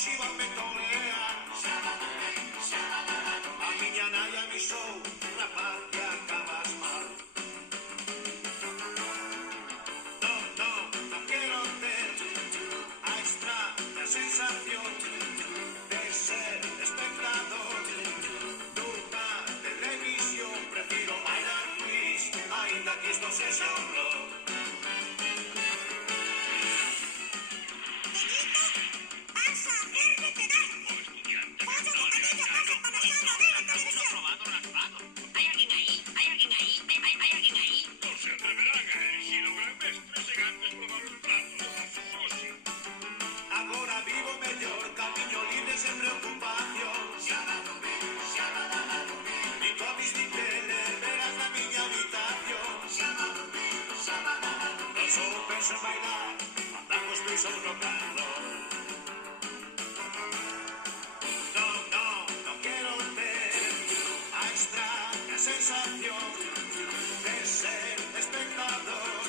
exclusiva me torean. A miña nai a mi show, rapaz, que acabas mal. No quiero ter a extraña sensación de ser espectador dunha televisión. Prefiro bailar twist, ainda que isto sexa un rock. Agora vivo mellor, camiño libre sen preocupación. Ni comis ni tele, verás na miña habitación. Non só penso en bailar, andamos pois ao rock and roll. No quero ter a extraña sensación de ser espectador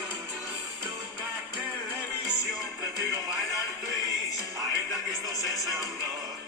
dunha televisión. Prefiro bailar twist, ainda que isto sexa un rock.